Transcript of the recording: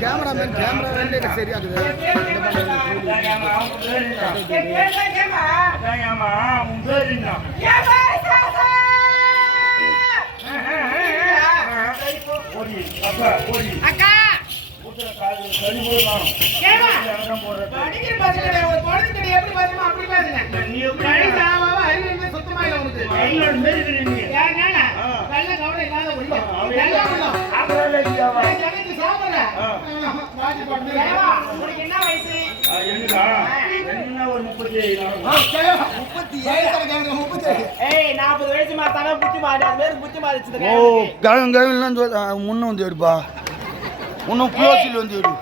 Cameraman camera சரியாகுது அக்கா என்ன வயசு? ஒரு 40 வயசு மாத்தான புத்தி மாறி அது பேருக்கு புத்தி மாறிச்சு. ஓ கவன் கவன் முன்ன வந்து எடுப்பா இன்னும் க்ளோஸில் வந்து எடு.